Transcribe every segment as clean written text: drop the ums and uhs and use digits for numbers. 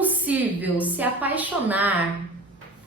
possível se apaixonar,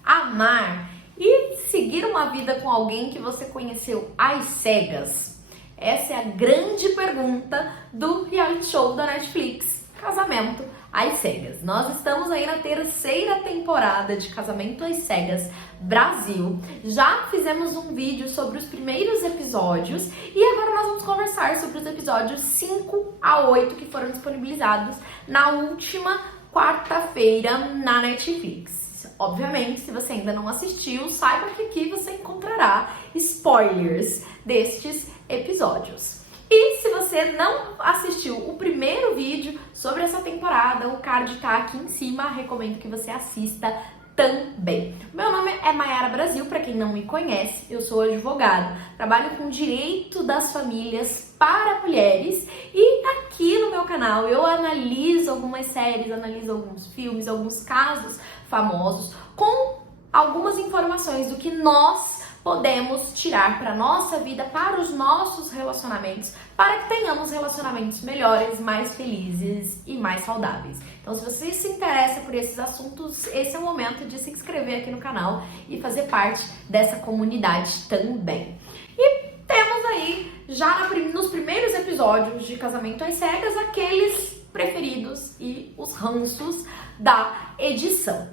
amar e seguir uma vida com alguém que você conheceu às cegas? Essa é a grande pergunta do reality show da Netflix, Casamento às Cegas. Nós estamos aí na terceira temporada de Casamento às Cegas Brasil. Já fizemos um vídeo sobre os primeiros episódios e agora nós vamos conversar sobre os episódios 5 a 8 que foram disponibilizados na última quarta-feira na Netflix. Obviamente, se você ainda não assistiu, saiba que aqui você encontrará spoilers destes episódios. E se você não assistiu o primeiro vídeo sobre essa temporada, o card tá aqui em cima, recomendo que você assista também. Meu nome é Mayara Brasil, para quem não me conhece, eu sou advogada, trabalho com direito das famílias para mulheres e aqui no meu canal eu analiso algumas séries, analiso alguns filmes, alguns casos famosos com algumas informações do que nós podemos tirar para a nossa vida, para os nossos relacionamentos, para que tenhamos relacionamentos melhores, mais felizes e mais saudáveis. Então, se você se interessa por esses assuntos, esse é o momento de se inscrever aqui no canal e fazer parte dessa comunidade também. E temos aí, já nos primeiros episódios de Casamento às Cegas, aqueles preferidos e os ranços da edição.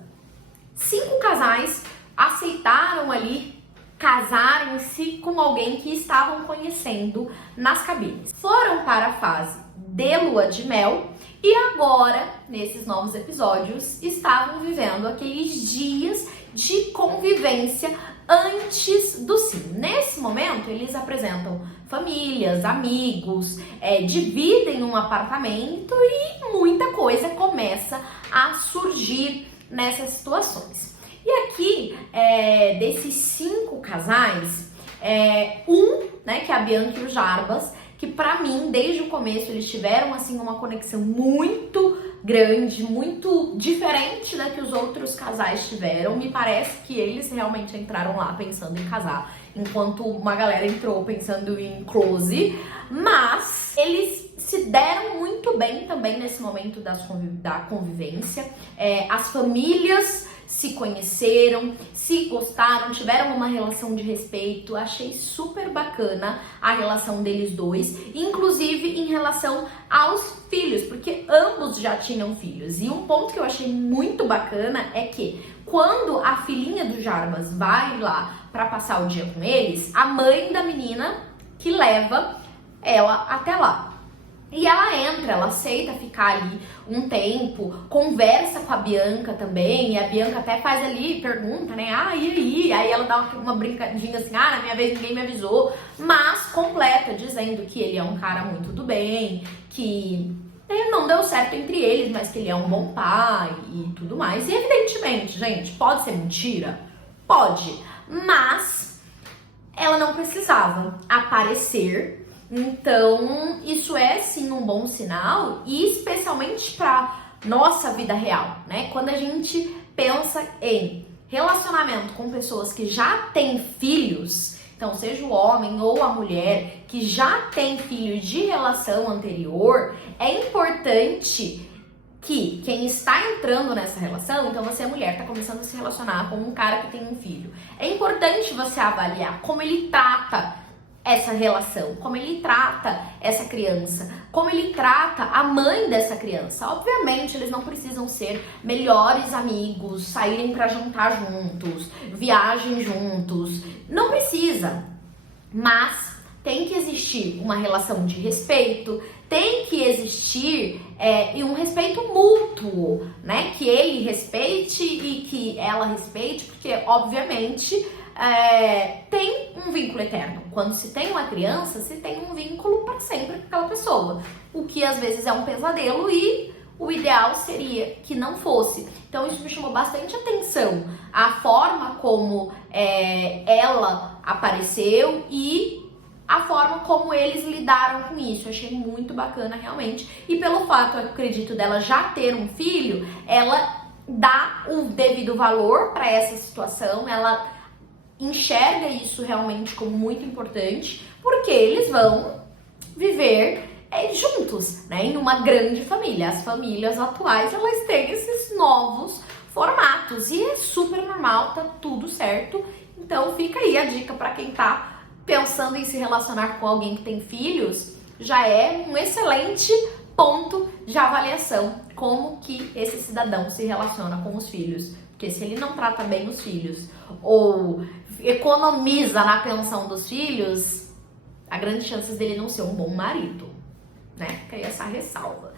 5 casais aceitaram ali casarem-se com alguém que estavam conhecendo nas cabines. Foram para a fase de lua de mel e agora, nesses novos episódios, estavam vivendo aqueles dias de convivência antes do sim. Nesse momento, eles apresentam famílias, amigos, dividem um apartamento e muita coisa começa a surgir nessas situações. E aqui, desses 5 casais, né, que é a Bianca e o Jarbas, que pra mim, desde o começo, eles tiveram, assim, uma conexão muito grande, muito diferente da que os outros casais tiveram. Me parece que eles realmente entraram lá pensando em casar, enquanto uma galera entrou pensando em close, mas eles se deram muito bem também nesse momento da convivência. As famílias se conheceram, se gostaram, tiveram uma relação de respeito. Achei super bacana a relação deles dois, inclusive em relação aos filhos, porque ambos já tinham filhos. E um ponto que eu achei muito bacana é que quando a filhinha do Jarbas vai lá para passar o dia com eles, a mãe da menina que leva ela até lá. E ela entra, ela aceita ficar ali um tempo, conversa com a Bianca também, e a Bianca até faz ali, pergunta, né, e aí? Aí ela dá uma brincadinha assim, na minha vez ninguém me avisou, mas completa, dizendo que ele é um cara muito do bem, que não deu certo entre eles, mas que ele é um bom pai e tudo mais. E evidentemente, gente, pode ser mentira? Pode, mas ela não precisava aparecer. Então, isso é sim um bom sinal, e especialmente para nossa vida real, né? Quando a gente pensa em relacionamento com pessoas que já têm filhos, então seja o homem ou a mulher que já tem filhos de relação anterior, é importante que quem está entrando nessa relação, então você é mulher, está começando a se relacionar com um cara que tem um filho, é importante você avaliar como ele trata essa relação, como ele trata essa criança, como ele trata a mãe dessa criança. Obviamente, eles não precisam ser melhores amigos, saírem para jantar juntos, viajem juntos, não precisa, mas tem que existir uma relação de respeito, tem que existir um respeito mútuo, né? Que ele respeite e que ela respeite, porque obviamente tem um vínculo eterno. Quando se tem uma criança, se tem um vínculo para sempre com aquela pessoa, o que às vezes é um pesadelo e o ideal seria que não fosse. Então isso me chamou bastante atenção, a forma como ela apareceu e a forma como eles lidaram com isso. Eu achei muito bacana realmente, e pelo fato, eu acredito, dela já ter um filho, ela dá o devido valor para essa situação, ela enxerga isso realmente como muito importante, porque eles vão viver juntos, né, em uma grande família. As famílias atuais, elas têm esses casados e é super normal, tá tudo certo. Então fica aí a dica para quem tá pensando em se relacionar com alguém que tem filhos, já é um excelente ponto de avaliação como que esse cidadão se relaciona com os filhos. Porque se ele não trata bem os filhos ou economiza na pensão dos filhos, há grandes chances dele não ser um bom marido, né? Fica aí essa ressalva.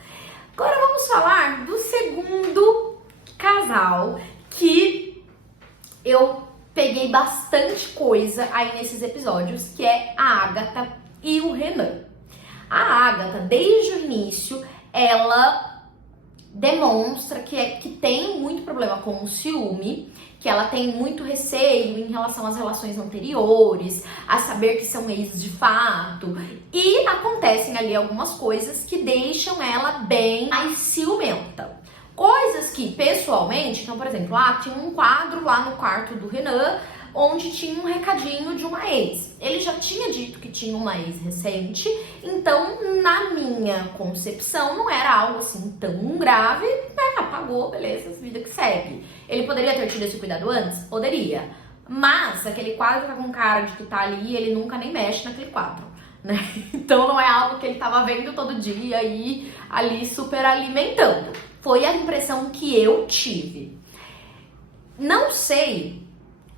Agora vamos falar do segundo casal que eu peguei bastante coisa aí nesses episódios, que é a Agatha e o Renan. A Agatha, desde o início, ela demonstra que tem muito problema com o ciúme, que ela tem muito receio em relação às relações anteriores, a saber que são ex de fato, e acontecem ali algumas coisas que deixam ela bem mais ciumenta. Coisas que, pessoalmente, então, por exemplo, tinha um quadro lá no quarto do Renan, onde tinha um recadinho de uma ex. Ele já tinha dito que tinha uma ex recente, então, na minha concepção, não era algo assim tão grave, né? Apagou, beleza, vida que segue. Ele poderia ter tido esse cuidado antes? Poderia. Mas, aquele quadro tá com cara de que tá ali, ele nunca nem mexe naquele quadro, né? Então, não é algo que ele tava vendo todo dia e ali super alimentando. Foi a impressão que eu tive. Não sei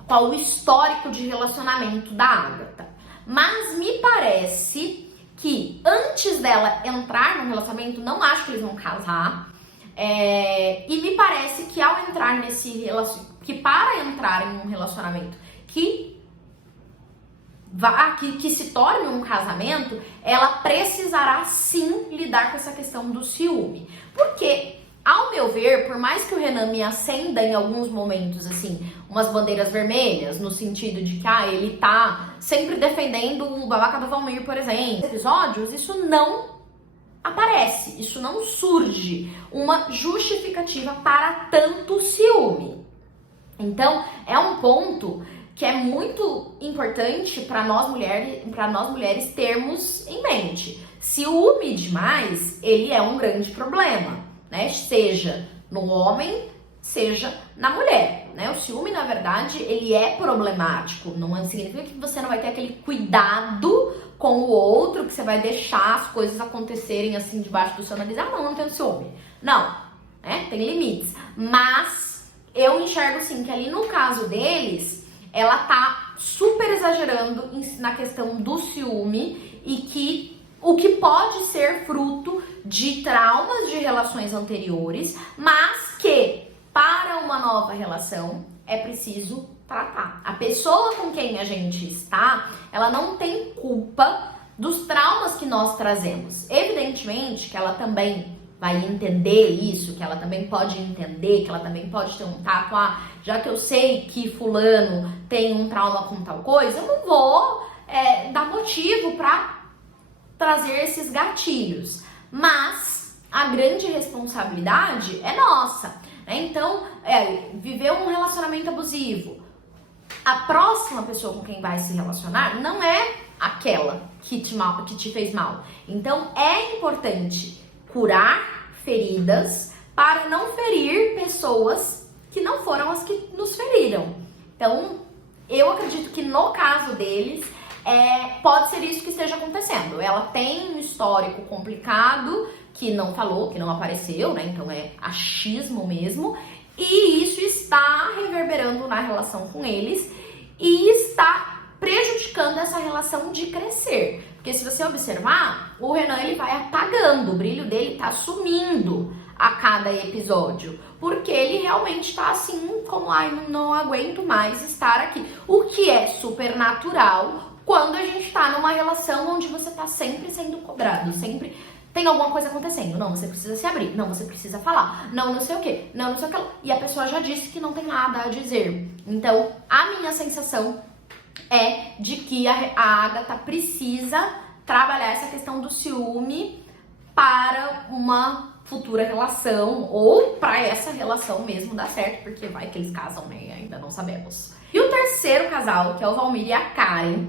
qual o histórico de relacionamento da Agatha, mas me parece que antes dela entrar no relacionamento, não acho que eles vão casar, e me parece que ao entrar nesse relacionamento, que para entrar em um relacionamento que se torne um casamento, ela precisará sim lidar com essa questão do ciúme. Porque, ao meu ver, por mais que o Renan me acenda em alguns momentos, assim, umas bandeiras vermelhas, no sentido de que, ele tá sempre defendendo o babaca do Valmir, por exemplo. Episódios, isso não aparece, isso não surge uma justificativa para tanto ciúme. Então, é um ponto que é muito importante para nós mulheres termos em mente. Ciúme demais, ele é um grande problema, né? Seja no homem, seja na mulher, né? O ciúme, na verdade, ele é problemático. Não significa que você não vai ter aquele cuidado com o outro, que você vai deixar as coisas acontecerem assim debaixo do seu nariz. Não tenho ciúme. Não, né? Tem limites. Mas eu enxergo assim que ali no caso deles, ela tá super exagerando na questão do ciúme e que o que pode ser fruto de traumas de relações anteriores, mas que para uma nova relação é preciso tratar. A pessoa com quem a gente está, ela não tem culpa dos traumas que nós trazemos. Evidentemente que ela também vai entender isso, que ela também pode entender, que ela também pode ter um tato. Já que eu sei que fulano tem um trauma com tal coisa, eu não vou dar motivo para trazer esses gatilhos. Mas a grande responsabilidade é nossa, né? Então, viver um relacionamento abusivo, a próxima pessoa com quem vai se relacionar não é aquela que te fez mal. Então, é importante curar feridas para não ferir pessoas que não foram as que nos feriram. Então, eu acredito que no caso deles, pode ser isso que esteja acontecendo. Ela tem um histórico complicado que não falou, que não apareceu, né? Então é achismo mesmo. E isso está reverberando na relação com eles e está prejudicando essa relação de crescer. Porque se você observar, o Renan ele vai apagando, o brilho dele tá sumindo a cada episódio. Porque ele realmente tá assim, como, não aguento mais estar aqui. O que é super natural quando a gente tá numa relação onde você tá sempre sendo cobrado, sempre tem alguma coisa acontecendo. Não, você precisa se abrir. Não, você precisa falar. Não sei o quê. Não sei o que. E a pessoa já disse que não tem nada a dizer. Então, a minha sensação é de que a Agatha precisa trabalhar essa questão do ciúme para uma futura relação ou para essa relação mesmo dar certo, porque vai que eles casam, né? Ainda não sabemos. E o terceiro casal, que é o Valmir e a Karen,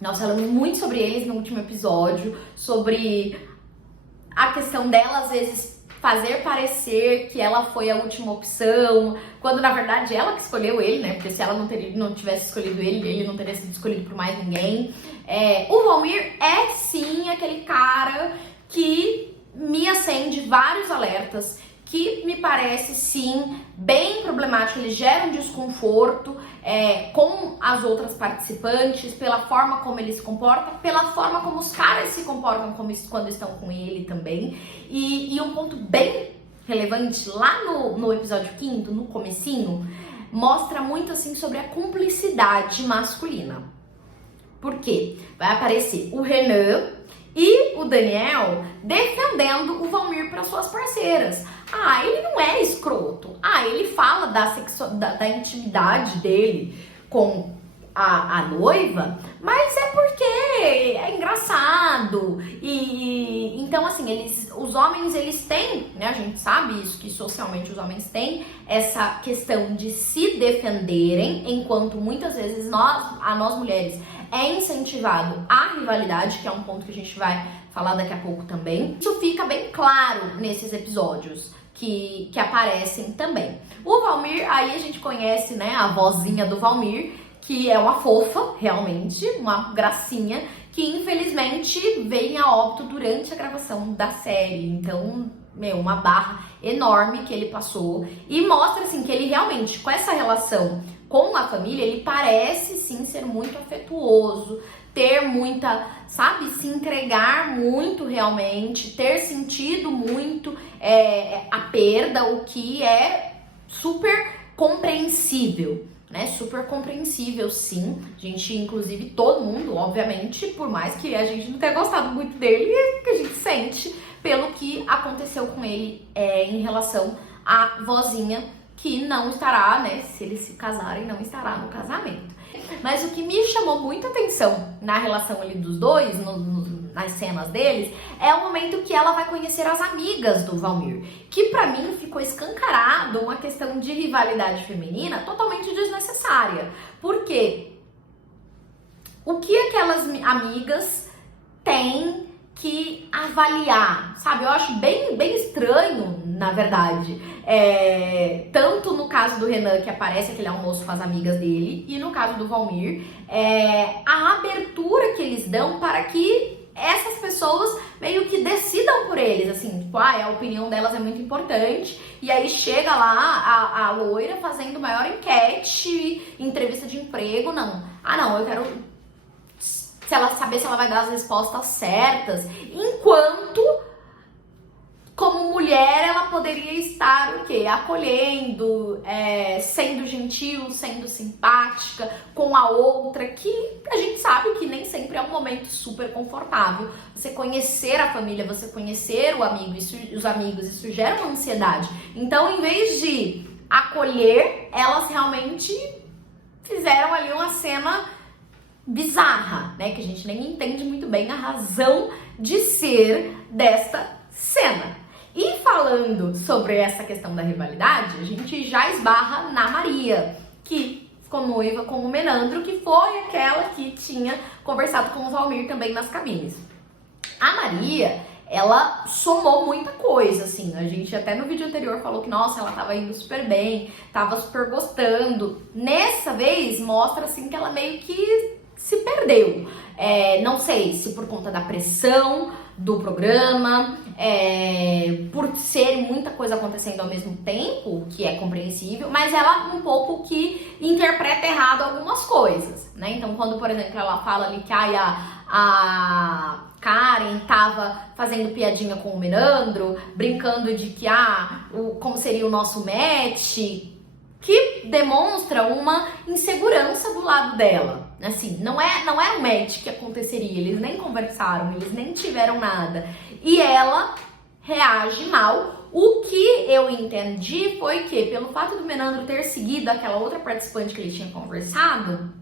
nós falamos muito sobre eles no último episódio, sobre a questão dela às vezes fazer parecer que ela foi a última opção, quando na verdade ela que escolheu ele, né? Porque se ela não tivesse escolhido ele não teria sido escolhido por mais ninguém. O Valmir é sim aquele cara que me acende vários alertas, que me parece sim bem problemático, ele gera um desconforto com as outras participantes, pela forma como ele se comporta, pela forma como os caras se comportam quando estão com ele também. E um ponto bem relevante, lá no episódio 5º, no comecinho, mostra muito assim sobre a cumplicidade masculina. Por quê? Vai aparecer o Renan e o Daniel defendendo o Valmir para suas parceiras. Ele não é escroto. Ele fala da intimidade dele com a noiva, mas é porque é engraçado. E então, assim, os homens, eles têm, né? A gente sabe isso, que socialmente os homens têm essa questão de se defenderem, enquanto muitas vezes nós mulheres é incentivado a rivalidade, que é um ponto que a gente vai falar daqui a pouco também. Isso fica bem claro nesses episódios que aparecem também. O Valmir, aí a gente conhece, né, a vozinha do Valmir, que é uma fofa, realmente, uma gracinha, que infelizmente veio a óbito durante a gravação da série. Então, uma barra enorme que ele passou. E mostra, assim, que ele realmente, com essa relação com a família, ele parece, sim, ser muito afetuoso, ter muita, sabe, se entregar muito realmente, ter sentido muito a perda, o que é super compreensível, né? Super compreensível, sim. A gente, inclusive, todo mundo, obviamente, por mais que a gente não tenha gostado muito dele, que a gente sente pelo que aconteceu com ele em relação à vozinha, que não estará, né? Se eles se casarem, não estará no casamento. Mas o que me chamou muita atenção na relação ali dos dois, nas cenas deles, é o momento que ela vai conhecer as amigas do Valmir, que pra mim ficou escancarado uma questão de rivalidade feminina totalmente desnecessária. Por quê? O que aquelas amigas têm que avaliar, sabe? Eu acho bem estranho, na verdade. Tanto no caso do Renan, que aparece aquele almoço com as amigas dele, e no caso do Valmir, a abertura que eles dão para que essas pessoas meio que decidam por eles, assim, tipo, a opinião delas é muito importante, e aí chega lá a loira fazendo maior enquete, entrevista de emprego, não, eu quero saber se ela vai dar as respostas certas, enquanto como mulher ela poderia estar o quê? Acolhendo, sendo gentil, sendo simpática com a outra, que a gente sabe que nem sempre é um momento super confortável. Você conhecer a família, você conhecer os amigos, isso gera uma ansiedade. Então, em vez de acolher, elas realmente fizeram ali uma cena bizarra, né? Que a gente nem entende muito bem a razão de ser desta cena. E falando sobre essa questão da rivalidade, a gente já esbarra na Maria, que ficou noiva com o Menandro, que foi aquela que tinha conversado com o Valmir também nas cabines. A Maria, ela somou muita coisa, assim, a gente até no vídeo anterior falou que, nossa, ela tava indo super bem, tava super gostando. Nessa vez, mostra, assim, que ela meio que se perdeu. Não sei se por conta da pressão do programa, por ser muita coisa acontecendo ao mesmo tempo, que é compreensível, mas ela um pouco que interpreta errado algumas coisas, né? Então, quando, por exemplo, ela fala ali que a Karen tava fazendo piadinha com o Menandro, brincando de que, como seria o nosso match, que demonstra uma insegurança do lado dela. Assim, não é um match que aconteceria, eles nem conversaram, eles nem tiveram nada. E ela reage mal. O que eu entendi foi que, pelo fato do Menandro ter seguido aquela outra participante que ele tinha conversado,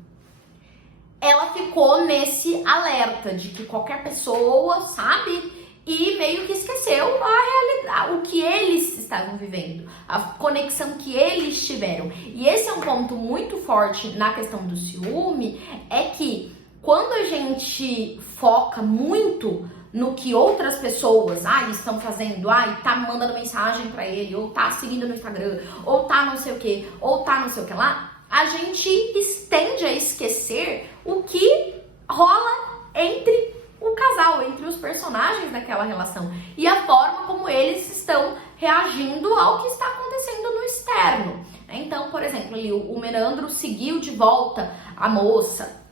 ela ficou nesse alerta de que qualquer pessoa, sabe? E meio que esqueceu a realidade, o que eles estavam vivendo, a conexão que eles tiveram. E esse é um ponto muito forte na questão do ciúme, é que quando a gente foca muito no que outras pessoas, estão fazendo, tá mandando mensagem pra ele, ou tá seguindo no Instagram, ou tá não sei o que, ou tá não sei o que lá, a gente tende a esquecer o que rola entre o casal, entre os personagens daquela relação e a forma como eles estão reagindo ao que está acontecendo no externo. Então, por exemplo, ali, o Menandro seguiu de volta a moça.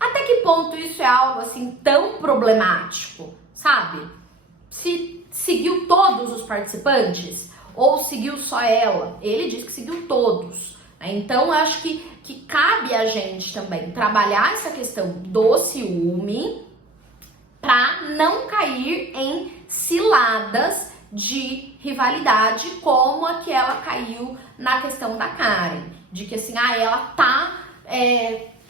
Até que ponto isso é algo assim tão problemático, sabe? Se seguiu todos os participantes ou seguiu só ela? Ele diz que seguiu todos. Então, eu acho que cabe a gente também trabalhar essa questão do ciúme para não cair em ciladas de rivalidade como a que ela caiu na questão da Karen. De que assim, ela tá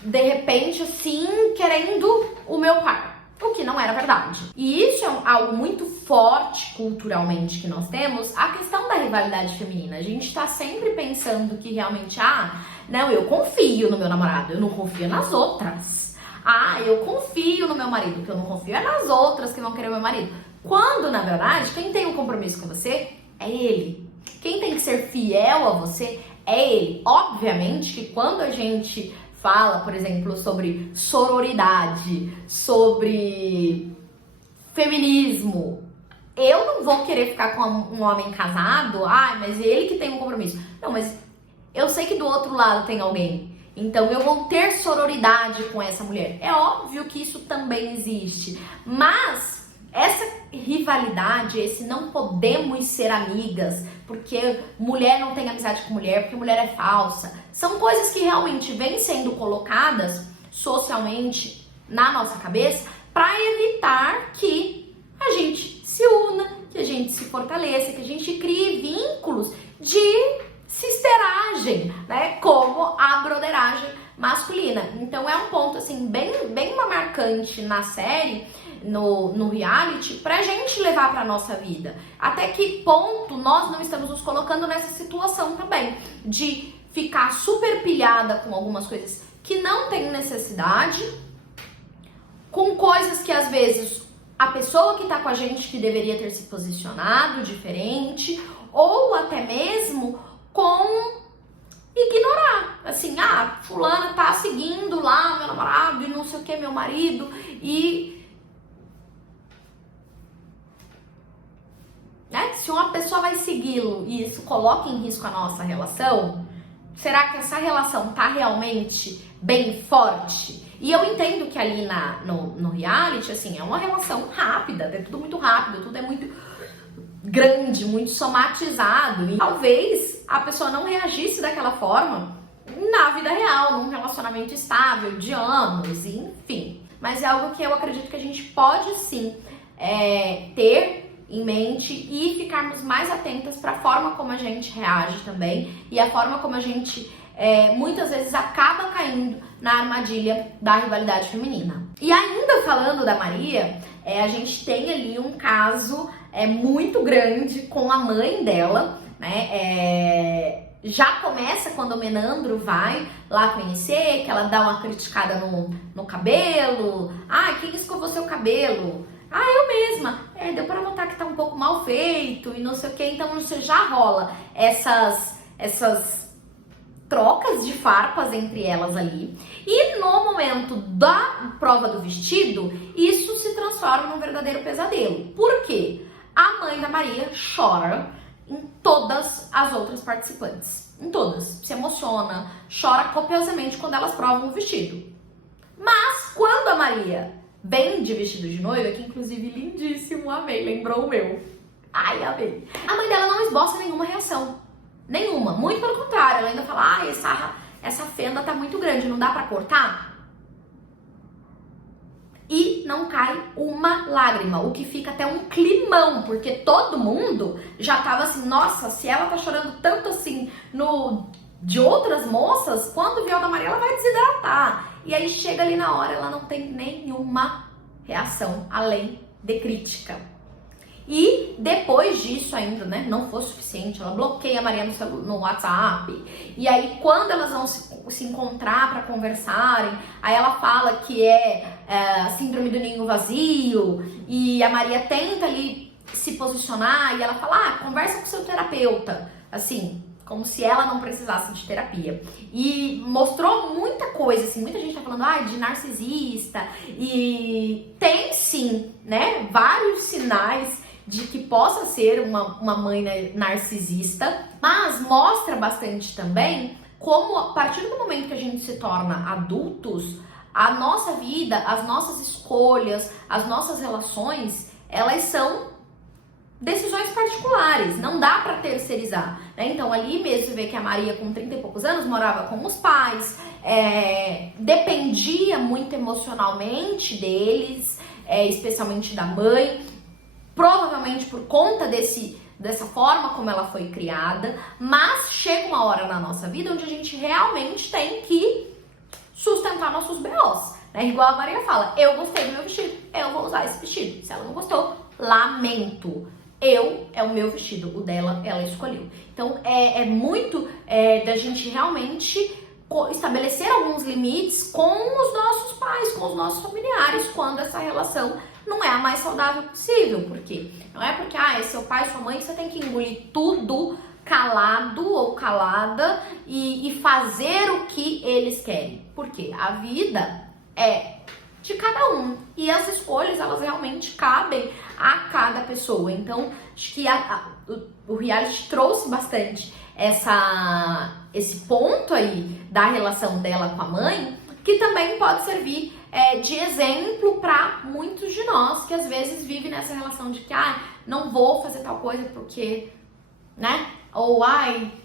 de repente assim querendo o meu par. O que não era verdade. E isso é algo muito forte culturalmente que nós temos, a questão da rivalidade feminina. A gente tá sempre pensando que realmente, não, eu confio no meu namorado, eu não confio nas outras. Eu confio no meu marido, que eu não confio é nas outras que vão querer o meu marido. Quando, na verdade, quem tem um compromisso com você é ele. Quem tem que ser fiel a você é ele. Obviamente que quando a gente fala, por exemplo, sobre sororidade, sobre feminismo, eu não vou querer ficar com um homem casado, mas ele que tem um compromisso. Não, mas eu sei que do outro lado tem alguém. Então eu vou ter sororidade com essa mulher. É óbvio que isso também existe, mas essa rivalidade, esse não podemos ser amigas, porque mulher não tem amizade com mulher, porque mulher é falsa, são coisas que realmente vêm sendo colocadas socialmente na nossa cabeça para evitar que a gente se una, que a gente se fortaleça, que a gente crie vínculos de sisteragem, né, como a broderagem masculina. Então é um ponto assim bem marcante na série, no reality, pra gente levar pra nossa vida. Até que ponto nós não estamos nos colocando nessa situação também de ficar super pilhada com algumas coisas que não tem necessidade, com coisas que às vezes a pessoa que tá com a gente que deveria ter se posicionado diferente, ou até mesmo com ignorar, assim, fulana tá seguindo lá meu namorado e não sei o que, meu marido, e se uma pessoa vai segui-lo e isso coloca em risco a nossa relação, será que essa relação tá realmente bem forte? E eu entendo que ali no reality, assim, é uma relação rápida, é tudo muito rápido, tudo é muito grande, muito somatizado. E talvez a pessoa não reagisse daquela forma na vida real, num relacionamento estável, de anos, enfim. Mas é algo que eu acredito que a gente pode sim ter em mente e ficarmos mais atentas para a forma como a gente reage também e a forma como a gente muitas vezes acaba caindo na armadilha da rivalidade feminina. E ainda falando da Maria, a gente tem ali um caso muito grande com a mãe dela, né? Já começa quando o Menandro vai lá conhecer, que ela dá uma criticada no cabelo. Quem escovou seu cabelo? Eu mesma. Deu pra notar que tá um pouco mal feito e não sei o que. Então você já rola essas trocas de farpas entre elas ali. E no momento da prova do vestido, isso se transforma num verdadeiro pesadelo. Por quê? A mãe da Maria chora em todas as outras participantes. Em todas. Se emociona, chora copiosamente quando elas provam o vestido. Mas quando a Maria vem de vestido de noiva, que inclusive lindíssimo, amei, lembrou o meu. Amei. A mãe dela não esboça nenhuma reação. Nenhuma. Muito pelo contrário, ela ainda fala, essa fenda tá muito grande, não dá pra cortar? E não cai uma lágrima, o que fica até um climão, porque todo mundo já tava assim, nossa, se ela tá chorando tanto assim de outras moças, quando vier o da Maria ela vai desidratar. E aí chega ali na hora, ela não tem nenhuma reação, além de crítica. E depois disso ainda, né, não foi suficiente, ela bloqueia a Maria no WhatsApp. E aí quando elas vão se encontrar para conversarem. Aí ela fala que é síndrome do ninho vazio, e a Maria tenta ali se posicionar e ela fala, conversa com seu terapeuta, assim, como se ela não precisasse de terapia. E mostrou muita coisa, assim, muita gente tá falando, de narcisista, e tem sim, né, vários sinais de que possa ser uma mãe narcisista, mas mostra bastante também como, a partir do momento que a gente se torna adultos, a nossa vida, as nossas escolhas, as nossas relações, elas são decisões particulares, não dá pra terceirizar, né? Então ali mesmo você vê que a Maria com 30 e poucos anos morava com os pais, dependia muito emocionalmente deles, especialmente da mãe, provavelmente por conta dessa forma como ela foi criada, mas chega uma hora na nossa vida onde a gente realmente tem que sustentar nossos BOs, né? Igual a Maria fala, eu gostei do meu vestido, eu vou usar esse vestido. Se ela não gostou, lamento. É o meu vestido, o dela, ela escolheu. Então, é muito da gente realmente estabelecer alguns limites com os nossos pais, com os nossos familiares, quando essa relação não é a mais saudável possível. Por quê? Não é porque, é seu pai, sua mãe, você tem que engolir tudo calado ou calada e fazer o que eles querem. Porque a vida é de cada um e as escolhas, elas realmente cabem a cada pessoa. Então, acho que o reality trouxe bastante esse ponto aí da relação dela com a mãe, que também pode servir de exemplo para muitos de nós que às vezes vivem nessa relação de que não vou fazer tal coisa porque, né? Ou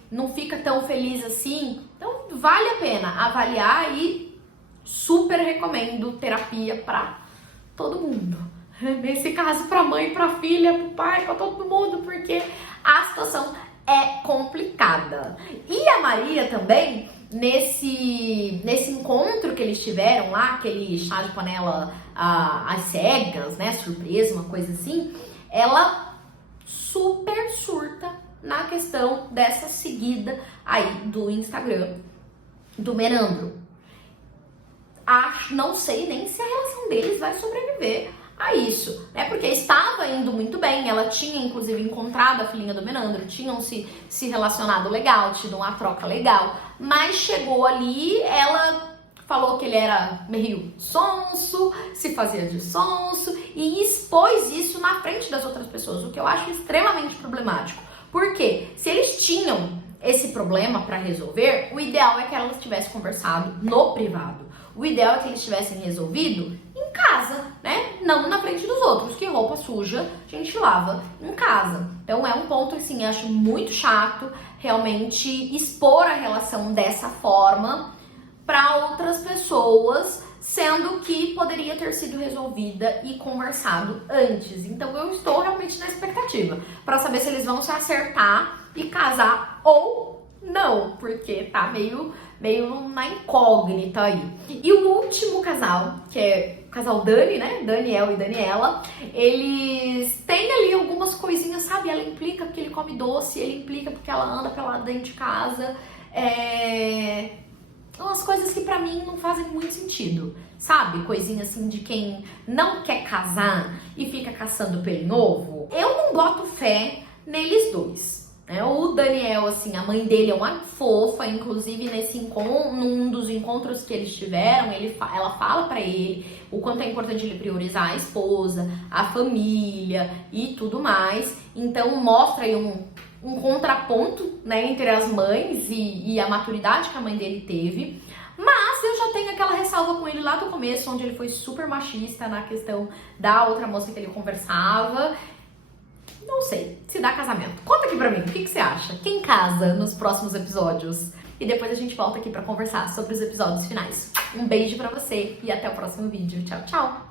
não fica tão feliz assim. Então vale a pena avaliar e super recomendo terapia para todo mundo. Nesse caso, para mãe, para filha, para o pai, para todo mundo, porque a situação é complicada. E a Maria também, nesse encontro que eles tiveram lá, aquele chá de panela às cegas, né, surpresa, uma coisa assim, ela super surta na questão dessa seguida aí do Instagram do Menandro. Não sei nem se a relação deles vai sobreviver a isso, né? Porque estava indo muito bem, ela tinha inclusive encontrado a filhinha do Menandro, tinham se relacionado legal, tido uma troca legal, mas chegou ali, ela falou que ele era meio sonso, se fazia de sonso e expôs isso na frente das outras pessoas, o que eu acho extremamente problemático. Porque se eles tinham esse problema para resolver, o ideal é que elas tivessem conversado no privado. O ideal é que eles tivessem resolvido em casa, né? Não na frente dos outros, que roupa suja a gente lava em casa. Então é um ponto, assim, acho muito chato realmente expor a relação dessa forma para outras pessoas, sendo que poderia ter sido resolvida e conversado antes. Então eu estou realmente na expectativa para saber se eles vão se acertar e casar ou não, porque tá meio na incógnita aí. E o último casal, que é o casal Dani, né? Daniel e Daniela, eles têm ali algumas coisinhas, sabe? Ela implica porque ele come doce, ele implica porque ela anda pra lá dentro de casa. Umas coisas que pra mim não fazem muito sentido, sabe? Coisinha assim de quem não quer casar e fica caçando pelo novo. Eu não boto fé neles dois. O Daniel, assim, a mãe dele é uma fofa, inclusive num dos encontros que eles tiveram, ela fala pra ele o quanto é importante ele priorizar a esposa, a família e tudo mais. Então mostra aí um contraponto, né, entre as mães e a maturidade que a mãe dele teve. Mas eu já tenho aquela ressalva com ele lá do começo, onde ele foi super machista na questão da outra moça que ele conversava. Não sei se dá casamento. Conta aqui pra mim, o que você acha? Quem casa nos próximos episódios? E depois a gente volta aqui pra conversar sobre os episódios finais. Um beijo pra você e até o próximo vídeo. Tchau, tchau!